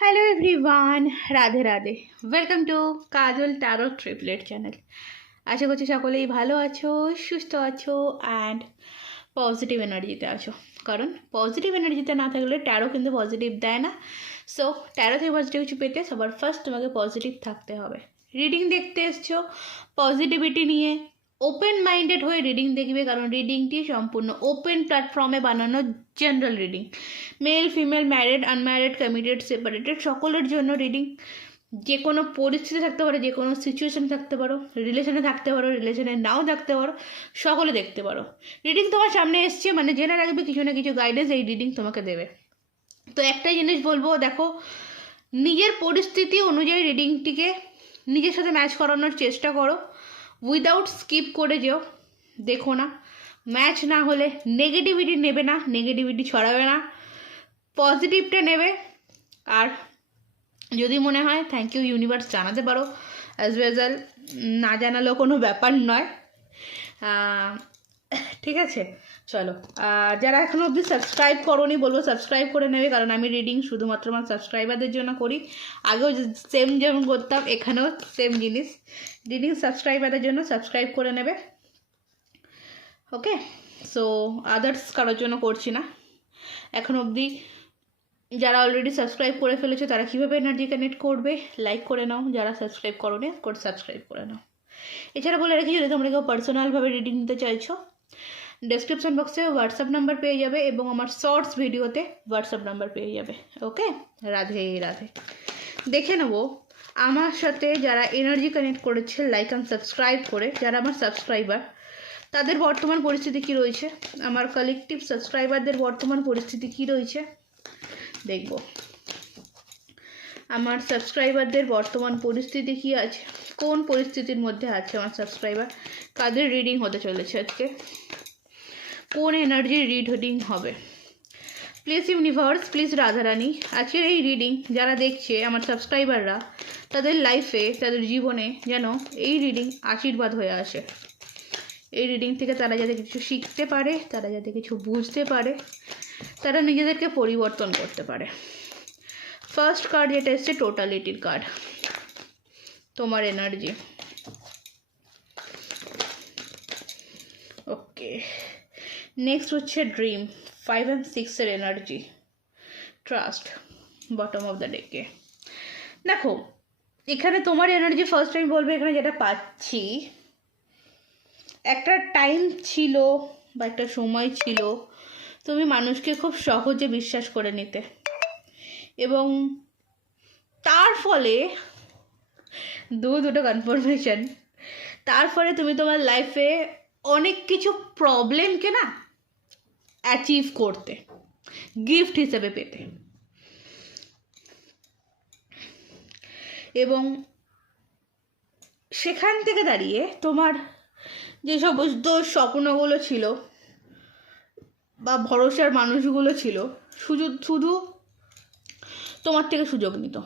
Hello everyone Radhe Radhe welcome to Kajal tarot triplet channel আশা করছি সকলেই ভালো আছো, সুস্থ আছো অ্যান্ড পজিটিভ এনার্জিতে আছো। কারণ পজিটিভ এনার্জিতে না থাকলে ট্যারো কিন্তু পজিটিভ দেয় না। সো ট্যারো থেকে পজিটিভ কিছু পেতে সবার ফার্স্ট তোমাকে পজিটিভ থাকতে হবে। রিডিং দেখতে এসছো পজিটিভিটি নিয়ে ওপেন মাইন্ডেড হয়ে রিডিং দেখবে, কারণ রিডিংটি সম্পূর্ণ ওপেন প্ল্যাটফর্মে বানানো general reading male female married unmarried committed separated সকলের জন্য রিডিং যে কোনো পরিস্থিতি থাকতে পারো, যে কোনো সিচুয়েশন থাকতে পারো রিলেশনে থাকতে পারো রিলেশনে নাও থাকতে পারো, সকলে দেখতে পারো। রিডিং তোমার সামনে এসছে মানে জেনে রাখবে কিছু না কিছু গাইডেন্স এই রিডিং তোমাকে দেবে। তো একটাই জিনিস বলব, দেখো, নিজের পরিস্থিতি অনুযায়ী রিডিংটিকে নিজের সাথে ম্যাচ করানোর চেষ্টা করো। উইদাউট স্কিপ করে যেও। দেখো না ম্যাচ না হলে নেগেটিভিটি নেবে না নেগেটিভিটি ছড়াবে না। পজিটিভটা নেবে। আর যদি মনে হয় থ্যাংক ইউ ইউনিভার্স জানাতে পারো। অ্যাজ ওয়েজাল না জানালেও কোনো ব্যাপার নয়। ঠিক আছে। চলো। আর যারা এখনও অবধি সাবস্ক্রাইব করোনি, বলব সাবস্ক্রাইব করে নেবে, কারণ আমি রিডিং শুধুমাত্র আমার সাবস্ক্রাইবারদের জন্য করি। আগেও সেম যেমন করতাম, এখানেও সেম জিনিস। রিডিং সাবস্ক্রাইবারদের জন্য সাবস্ক্রাইব করে নেবে। ওকে সো আদার্স কারোর জন্য করছি না। এখন অবধি যারা অলরেডি সাবস্ক্রাইব করে ফেলেছো, তারা কীভাবে এনার্জি কানেক্ট করবে? লাইক করে নাও। যারা সাবস্ক্রাইব করে সাবস্ক্রাইব করে নাও। এছাড়া বলে রেখে, যদি তোমরা কেউ পার্সোনালভাবে রিডিং নিতে চাইছো ডেসক্রিপশন বক্সে হোয়াটসঅ্যাপ নাম্বার পেয়ে যাবে এবং আমার শর্টস ভিডিওতে হোয়াটসঅ্যাপ নাম্বার পেয়ে যাবে ওকে রাধে রাধে। দেখে নেব, আমার সাথে যারা এনার্জি কানেক্ট করেছে লাইক অ্যান্ড সাবস্ক্রাইব করে, যারা আমার সাবস্ক্রাইবার তাদের বর্তমান পরিস্থিতি কী রয়েছে? আমার কালেকটিভ সাবস্ক্রাইবারদের বর্তমান পরিস্থিতি কী রয়েছে? দেখব। আমার সাবস্ক্রাইবারদের বর্তমান পরিস্থিতি কী আছে? কোন পরিস্থিতির মধ্যে আছে আমার সাবস্ক্রাইবার কাদের রিডিং হতে চলেছে আজকে? কোন এনার্জির রিডিং হবে? প্লিজ ইউনিভার্স প্লিজ রাধারানী, আজকের এই রিডিং যারা দেখছে, আমার সাবস্ক্রাইবাররা তাদের লাইফে তাদের জীবনে যেন এই রিডিং আশীর্বাদ হয়ে আসে। এই রিডিং থেকে তারা যাতে কিছু শিখতে পারে, তারা যাতে কিছু বুঝতে পারে, তারা নিজেদেরকে পরিবর্তন করতে পারে। ফার্স্ট কার্ড যেটা এসছে টোটালিটির কার্ড তোমার এনার্জি ওকে নেক্সট হচ্ছে ড্রিম ফাইভ অ্যান্ড সিক্সের energy trust bottom of the ডেকে দেখো, এখানে তোমার এনার্জি ফার্স্ট টাইম বলবে, এখানে যেটা পাচ্ছি, একটা টাইম ছিল বা একটা সময় ছিল, তুমি মানুষকে খুব সহজে বিশ্বাস করে নিতে। এবং তার ফলে, দু, দুটো কনফার্মেশন তার ফলে তুমি তোমার লাইফে অনেক কিছু প্রবলেমকে না অ্যাচিভ করতে গিফট হিসেবে পেতে এবং সেখান থেকে দাঁড়িয়ে তোমার যে সমস্ত স্বপ্নগুলো ছিল বা ভরসার মানুষগুলো ছিল শুধু শুধু তোমার থেকে সুযোগ নিত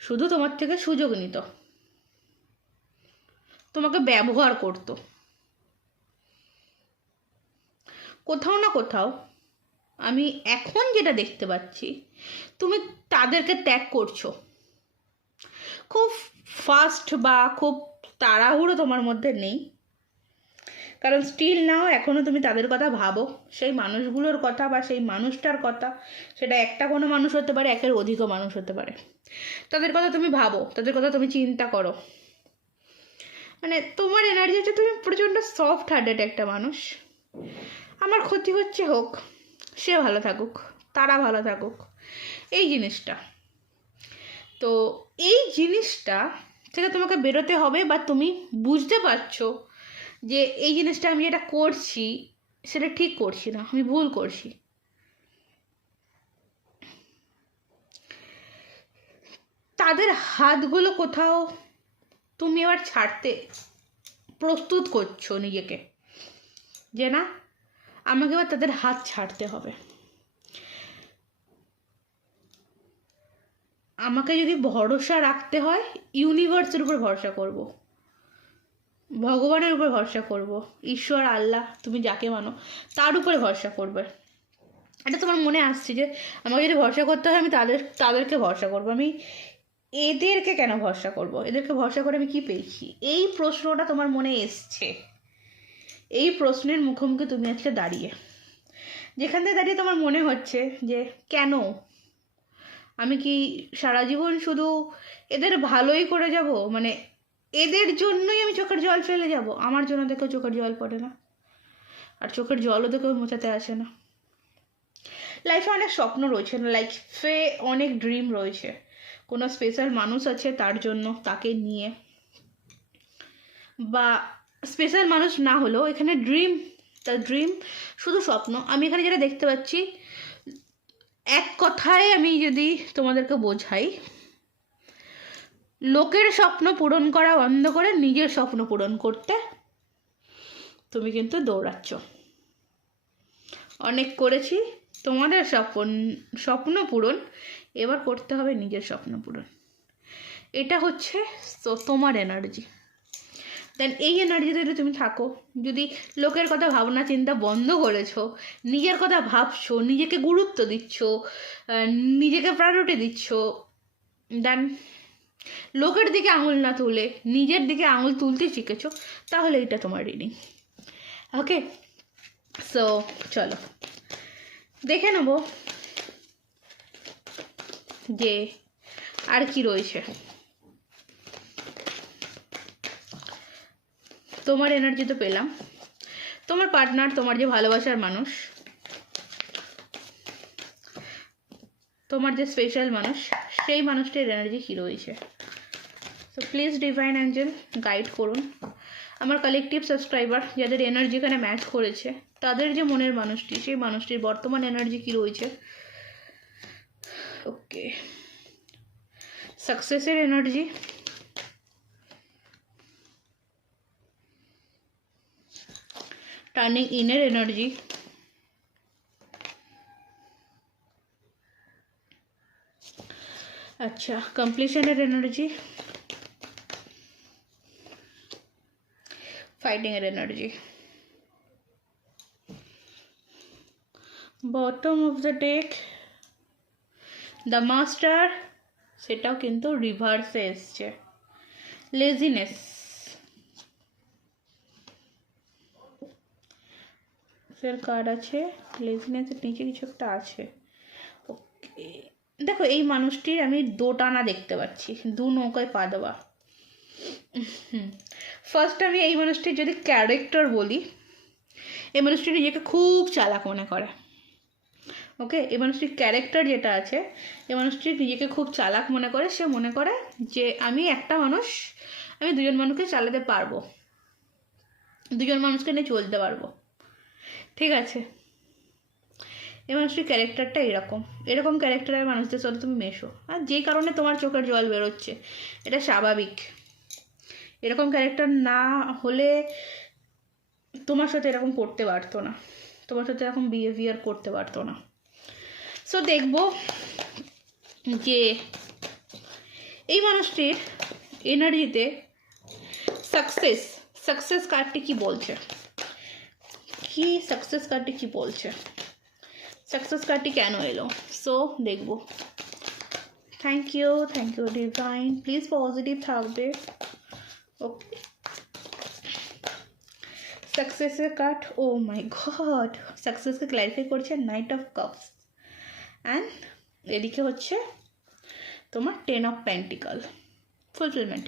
শুধু তোমার থেকে সুযোগ নিত তোমাকে ব্যবহার করতো কোথাও না কোথাও আমি এখন যেটা দেখতে পাচ্ছি, তুমি তাদেরকে ত্যাগ করছ। খুব ফাস্ট বা খুব তাড়াহুড়ো তোমার মধ্যে নেই। কারণ স্টিল নাও এখনও তুমি তাদের কথা ভাবো। সেই মানুষগুলোর কথা বা সেই মানুষটার কথা, সেটা একটা কোনো মানুষ হতে পারে, একের অধিকও মানুষ হতে পারে। তাদের কথা তুমি ভাবো, তাদের কথা তুমি চিন্তা করো। মানে তোমার এনার্জি হচ্ছে তুমি প্রচণ্ড সফট হার্টেড একটা মানুষ। আমার ক্ষতি হচ্ছে হোক, সে ভালো থাকুক, তারা ভালো থাকুক, এই জিনিসটা। তো এই জিনিসটা থেকে তোমাকে বেরোতে হবে বা তুমি বুঝতে পারছ যে এই জিনিসটা আমি যেটা করছি, সেটা ঠিক করছি না, আমি ভুল করছি। তাদের হাতগুলো কোথাও তুমি এবার ছাড়তে প্রস্তুত করছ নিজেকে, যে না আমাকে এবার তাদের হাত ছাড়তে হবে। আমাকে যদি ভরসা রাখতে হয় ইউনিভার্সের উপর ভরসা করব। ভগবানের উপর ভরসা করব। ঈশ্বর, আল্লাহ, তুমি যাকে মানো, তার উপরে ভরসা করবে। এটা তোমার মনে আসছে যে, আমাকে যদি ভরসা করতে হয়, আমি তাদের, তাদেরকে ভরসা করব। আমি এদেরকে কেন ভরসা করব? এদেরকে ভরসা করে আমি কি পেয়েছি? এই প্রশ্নটা তোমার মনে এসছে। এই প্রশ্নের মুখোমুখি তুমি আজকে দাঁড়িয়ে। যেখান থেকে দাঁড়িয়ে তোমার মনে হচ্ছে যে কেন? আমি কি সারা জীবন শুধু এদের ভালোই করে যাব? মানে এদের জন্যই আমি চোখের জল ফেলে যাব? আমার জন্য দেখো চোখের জল পড়ে না। আর চোখের জলও দেখো মোচাতে আসে না। লাইফে অনেক স্বপ্ন রয়েছে না? লাইফে অনেক ড্রিম রয়েছে। কোনো স্পেশাল মানুষ আছে তার জন্য তাকে নিয়ে। বা স্পেশাল মানুষ না হলেও এখানে ড্রিম তার ড্রিম শুধু স্বপ্ন। আমি এখানে যেটা দেখতে পাচ্ছি, এক কথায় আমি যদি তোমাদেরকে বোঝাই, লোকের স্বপ্ন পূরণ করা বন্ধ করে নিজের স্বপ্ন পূরণ করতে তুমি কিন্তু দৌড়াচ্ছ। অনেক করেছি, তোমাদের স্বপ্ন স্বপ্ন পূরণ, এবার করতে হবে নিজের স্বপ্ন পূরণ। এটা হচ্ছে তোমার এনার্জি দেন এই এনার্জিতে যদি তুমি থাকো, যদি লোকের কথা ভাবনা চিন্তা বন্ধ করেছ, নিজের কথা ভাবছ, নিজেকে গুরুত্ব দিচ্ছ নিজেকে প্রায়োরিটি দিচ্ছ দেন লোকের দিকে আঙুল না তুলে, নিজের দিকে আঙুল তুলতে শিখেছো, তাহলে এটা তোমার রিডিং ওকে সো চলো। দেখে নেব যে আর কি রয়েছে। তোমার এনার্জি তো পেলাম। তোমার পার্টনার তোমার যে ভালোবাসার মানুষ, তোমার যে স্পেশাল মানুষ, সেই মানুষটির এনার্জি কী রয়েছে তো প্লিজ ডিভাইন অ্যাঞ্জেল গাইড করুন। আমার কালেকটিভ সাবস্ক্রাইবার যাদের এনার্জি এখানে ম্যাচ করেছে, তাদের যে মনের মানুষটি, সেই মানুষটির বর্তমান এনার্জি কী রয়েছে? ওকে সাকসেসের এনার্জি টার্নিং ইনের এনার্জি আচ্ছা কমপ্লিশনের energy ফাইটিংয়ের energy bottom of the deck the master সেটাও কিন্তু রিভার্সে এসছে লেজিনেস এর কার্ড আছে লেজিনেসের নিচে কিছু একটা আছে। ওকে দেখো, এই মানুষটির আমি দোটানা দেখতে পাচ্ছি, দু নৌকায় পা দেওয়া। ফার্স্ট আমি এই মানুষটির যদি ক্যারেক্টার বলি, এই মানুষটি নিজেকে খুব চালাক মনে করে। ওকে এই মানুষটির ক্যারেক্টার যেটা আছে, এই মানুষটি নিজেকে খুব চালাক মনে করে। সে মনে করে যে আমি একটা মানুষ, আমি দুজন মানুষকে চালাতে পারব। দুজন মানুষকে নিয়ে চলতে পারব। ঠিক আছে। এই মানুষটির ক্যারেক্টারটা এরকম। এরকম ক্যারেক্টারের মানুষদের সাথে তুমি মেশো। আর যেই কারণে তোমার চোখের জল বেরোচ্ছে, এটা স্বাভাবিক। এরকম ক্যারেক্টার না হলে তোমার সাথে এরকম করতে পারতো না। তোমার সাথে এরকম বিহেভিয়ার করতে পারতো না। সো দেখব যে এই মানুষটির এনার্জিতে সাকসেস সাকসেস কার্ডটি কি বলছে? কি সাকসেস কার্ডটি কি বলছে। সাকসেস কার্ডটি কেন এলো? সো দেখব। Thank you thank you divine please positive থাকবে। ওকে সাকসেসের কার্ড ও মাই গড সাকসেসকে ক্ল্যারিফাই করছে নাইট অফ কাপস অ্যান্ড এদিকে হচ্ছে তোমার টেন অফ প্যান্টিকাল ফুলফিলমেন্ট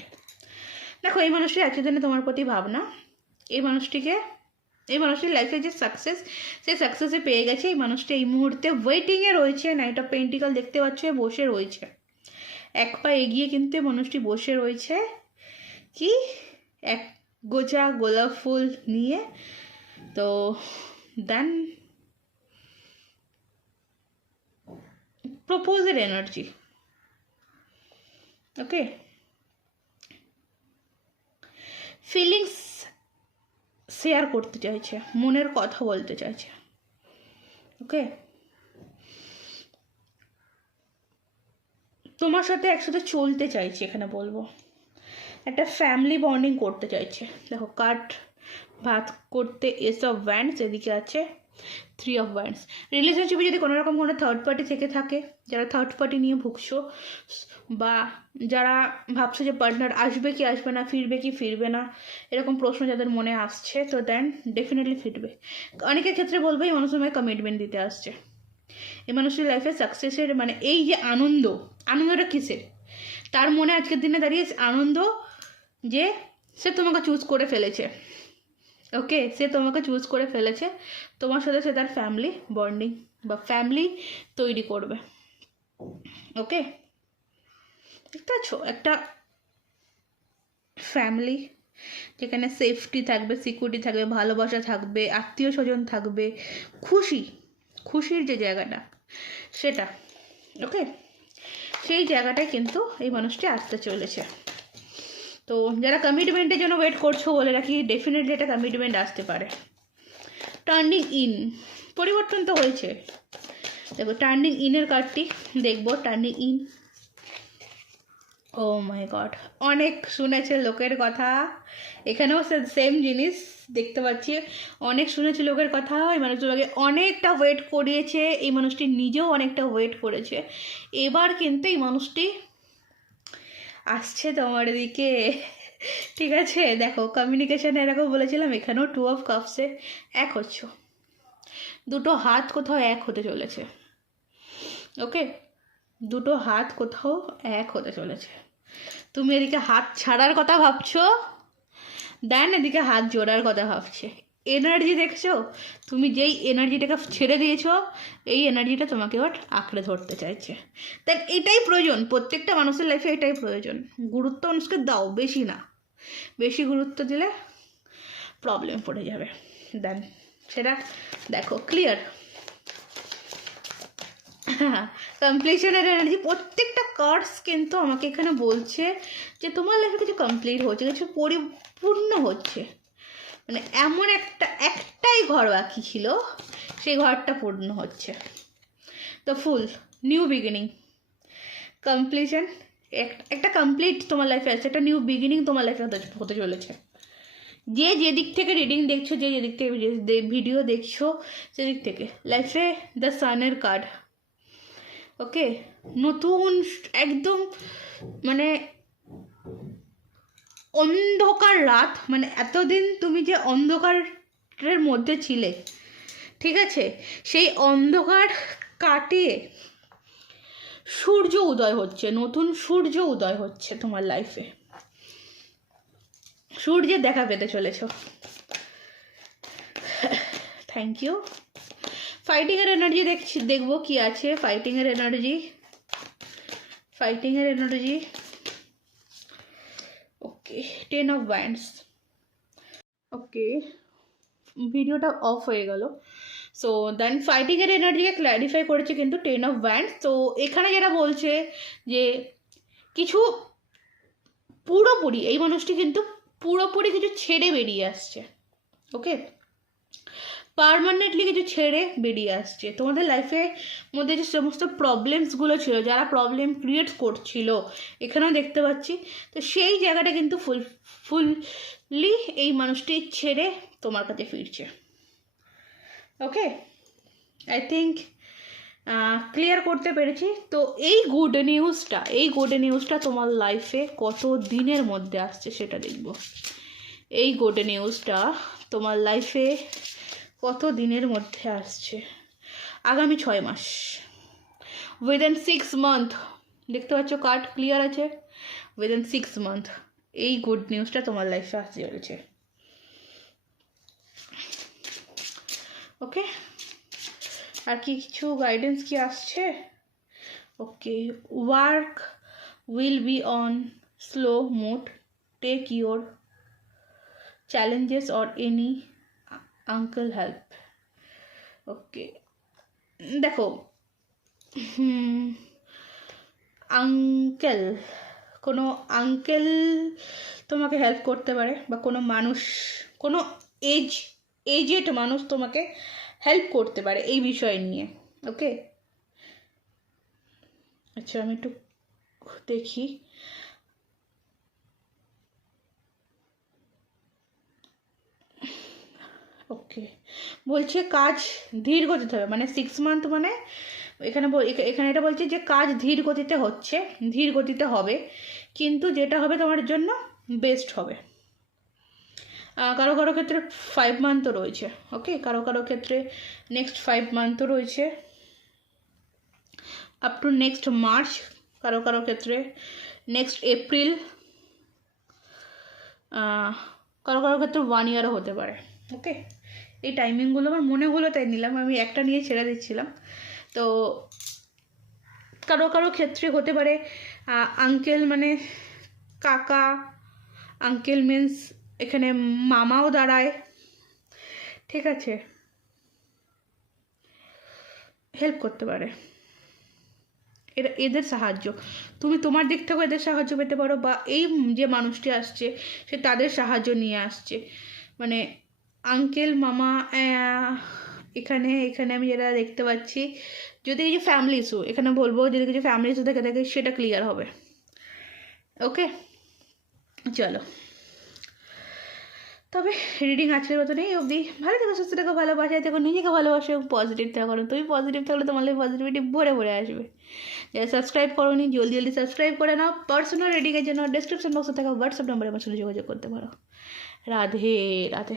দেখো, এই মানুষটি আজকের দিনে তোমার প্রতি ভাবনা, এই মানুষটিকে এই মানুষটির লাইফে যে সাকসেস সেই সাকসেসে পেয়ে গেছে। এই মানুষটি এই মুহূর্তে ওয়েটিংয়ে রয়েছে নাইট অফ পেন্টিকাল দেখতে পাচ্ছ বসে রয়েছে। এক পা এগিয়ে কিন্তু মানুষটি বসে রয়েছে। কি? এক গোছা গোলাপ ফুল নিয়ে। তো দেন প্রপোজের এনার্জি ওকে ফিলিংস শেয়ার করতে চাইছে, মনের কথা বলতে চাইছে। ওকে তোমার সাথে একসাথে চলতে চাইছে, এখানে বলব। একটা ফ্যামিলি বন্ডিং করতে চাইছে। দেখো, কাঠ ভাত করতে এসব ভ্যান্ডস এদিকে আছে। থ্রি অফ ওয়ান্স রিলেশনশিপে যদি কোনো রকম কোনো থার্ড পার্টি থেকে থাকে, যারা থার্ড পার্টি নিয়ে ভুগছো, বা যারা ভাবছ যে পার্টনার আসবে কি আসবে না, ফিরবে কি ফিরবে না, এরকম প্রশ্ন যাদের মনে আসছে, তো দেন ডেফিনেটলি ফিরবে। অনেকের ক্ষেত্রে বলব, এই মানুষ তোমায় কমিটমেন্ট দিতে আসছে। এই মানুষের লাইফে সাকসেসের মানে এই যে আনন্দ, আনন্দটা কিসের? তার মনে আজকের দিনে দাঁড়িয়ে আনন্দ যে সে তোমাকে চুজ করে ফেলেছে। ওকে, সে তোমাকে চুজ করে ফেলেছে। তোমার সাথে সে তার ফ্যামিলি বন্ডিং বা ফ্যামিলি তৈরি করবে। ওকে? দেখতে পাচ্ছ? একটা ফ্যামিলি যেখানে সেফটি থাকবে সিকিউরিটি থাকবে, ভালোবাসা থাকবে আত্মীয় স্বজন থাকবে, খুশি, খুশির যে জায়গাটা, সেটা, ওকে? সেই জায়গাটায় কিন্তু এই মানুষটি আসতে চলেছে। তো যারা কমিটমেন্টের জন্য ওয়েট করছ বলে রাখি ডেফিনেটলি এটা কমিটমেন্ট আসতে পারে। টার্নিং ইন পরিবর্তন তো হয়েছে। দেখো টার্নিং ইনের কার্ডটি দেখব turning in oh my god অনেক শুনেছে লোকের কথা। এখানেও সেম জিনিস দেখতে পাচ্ছি। অনেক শুনেছে লোকের কথা, এই মানুষগুলোকে অনেকটা ওয়েট করিয়েছে, এই মানুষটি নিজেও অনেকটা ওয়েট করেছে। এবার কিন্তু এই মানুষটি আসছে তোমার দিকে ঠিক আছে, দেখো কমিউনিকেশানে এরকম বলেছিলাম, এখানেও টু অফ কাপসে এক হচ্ছ। দুটো হাত কোথাও এক হতে চলেছে। ওকে দুটো হাত কোথাও এক হতে চলেছে। তুমি এদিকে হাত ছাড়ার কথা ভাবছ? দেন এদিকে হাত জোড়ার কথা ভাবছে। এনার্জি দেখছ? তুমি যেই এনার্জিটাকে ছেড়ে দিয়েছ, এই এনার্জিটা তোমাকে এবার আঁকড়ে ধরতে চাইছে। দেন এটাই প্রয়োজন। প্রত্যেকটা মানুষের লাইফে এটাই প্রয়োজন। গুরুত্ব মানুষকে দাও, বেশি না। বেশি গুরুত্ব দিলে প্রবলেম পড়ে যাবে। দেন সেটা দেখো ক্লিয়ার হ্যাঁ কমপ্লিশনের এনার্জি প্রত্যেকটা কার্ডস কিন্তু আমাকে এখানে বলছে যে তোমার লাইফে কিছু কমপ্লিট হচ্ছে, কিছু পরিপূর্ণ হচ্ছে। মানে এমন একটা, একটাই ঘর বাকি ছিল, সেই ঘরটা পূর্ণ হচ্ছে। তো ফুল নিউ বিগিনিং কমপ্লিশন একটা কমপ্লিট তোমার লাইফে আছে, একটা নিউ বিগিনিং তোমার লাইফে হতে চলেছে। যে যেদিক থেকে রিডিং দেখছ, যে যেদিক থেকে ভিডিও দেখছ, সেদিক থেকে। লাইফে দ্য সানের কার্ড ওকে নতুন, একদম মানে অন্ধকার রাত মানে এতদিন তুমি যে অন্ধকারের মধ্যে ছিলে, ঠিক আছে? সেই অন্ধকার কাটিয়ে সূর্য উদয় হচ্ছে, নতুন সূর্য উদয় হচ্ছে তোমার লাইফে সূর্যের দেখা পেতে চলেছ। থ্যাংক ইউ ফাইটিংয়ের এনার্জি দেখছি, দেখব কি আছে ফাইটিংয়ের energy ফাইটিংয়ের energy okay ten of wands okay ভিডিওটা অফ হয়ে গেল। সো দেন ফাইটিংয়ের এনার্জিকে ক্ল্যারিফাই করেছে কিন্তু টেন অফ ব্যান্ডস তো এখানে যেটা বলছে যে কিছু পুরোপুরি, এই মানুষটি কিন্তু পুরোপুরি কিছু ছেড়ে বেরিয়ে আসছে। ওকে পারমানেন্টলি কিছু ছেড়ে বেরিয়ে আসছে। তোমাদের লাইফে মধ্যে যে সমস্ত প্রবলেমসগুলো ছিল, যারা প্রবলেম ক্রিয়েট করছিল, এখানেও দেখতে পাচ্ছি। তো সেই জায়গাটা কিন্তু ফুল ফুললি এই মানুষটি ছেড়ে তোমার কাছে ফিরছে। ওকে আই থিঙ্ক ক্লিয়ার করতে পেরেছি। তো এই গুড নিউজটা এই গুড নিউজটা তোমার লাইফে কত দিনের মধ্যে আসছে সেটা দেখব। এই গুড নিউজটা তোমার লাইফে কত দিনের মধ্যে আসছে? আগামী ছয় মাস। উইদিন সিক্স মান্থ দেখতে পাচ্ছ কার্ড ক্লিয়ার আছে? উইদিন সিক্স মান্থ এই গুড নিউজটা তোমার লাইফে আসতে চলেছে। ওকে আর কি কিছু গাইডেন্স কি আসছে? Okay work will be on slow mode take your challenges or any uncle help. Okay. দেখো আঙ্কেল, কোনো আঙ্কেল তোমাকে হেল্প করতে পারে বা কোনো মানুষ, কোনো এজ, এজেড মানুষ তোমাকে হেল্প করতে পারে এই বিষয় নিয়ে, ওকে? আচ্ছা আমি একটু দেখি। ওকে বলছে কাজ ধীর গতিতে হবে মানে সিক্স মান্থ মানে এখানে এখানে এটা বলছে যে কাজ ধীর গতিতে হচ্ছে, ধীর গতিতে হবে, কিন্তু যেটা হবে তোমার জন্য বেস্ট হবে। কারও কারও ক্ষেত্রে ফাইভ মান্থও রয়েছে ওকে কারও কারও ক্ষেত্রে নেক্সট ফাইভ মান্থও রয়েছে। আপ টু নেক্সট মার্চ কারও কারও ক্ষেত্রে নেক্সট এপ্রিল কারও কারও ক্ষেত্রে ওয়ান ইয়ারও হতে পারে। ওকে এই টাইমিংগুলো আমার মনে হলো তাই নিলাম। আমি একটা নিয়ে ছেড়ে দিচ্ছিলাম। তো কারও কারও ক্ষেত্রে হতে পারে আঙ্কেল মানে কাকা আঙ্কেল মিন্স এখানে মামাও দাঁড়ায়। ঠিক আছে? হেল্প করতে পারে। এরা, এদের সাহায্য। তুমি তোমার দিক থেকেও এদের সাহায্য পেতে পারো বা এই যে মানুষটি আসছে, সে তাদের সাহায্য নিয়ে আসছে। মানে আঙ্কেল মামা এখানে এখানে আমি যেটা দেখতে পাচ্ছি, যদি কিছু ফ্যামিলি ইস্যু এখানে বলব যদি কিছু ফ্যামিলি ইস্যু থেকে থাকে সেটা ক্লিয়ার হবে। ওকে চলো। তবে রিডিং আজকের মতো নেই অবধি। ভালো থেকো, সুস্থ থেকো ভালোবাসায় থেকো, নিজেকে ভালোবাসো এবং পজিটিভ থাকো কারণ তুমি পজিটিভ থাকলে তোমার লাইফ পজিটিভিটি ভরে ভরে আসবে। যারা সাবস্ক্রাইব করো নি জলদি জলদি সাবস্ক্রাইব করে নাও। পার্সোনাল রিডিংয়ের জন্য ডিসক্রিপশন বক্সে থাকা হোয়াটসঅ্যাপ নাম্বারে আমার সঙ্গে যোগাযোগ করতে পারো। রাধে রাধে।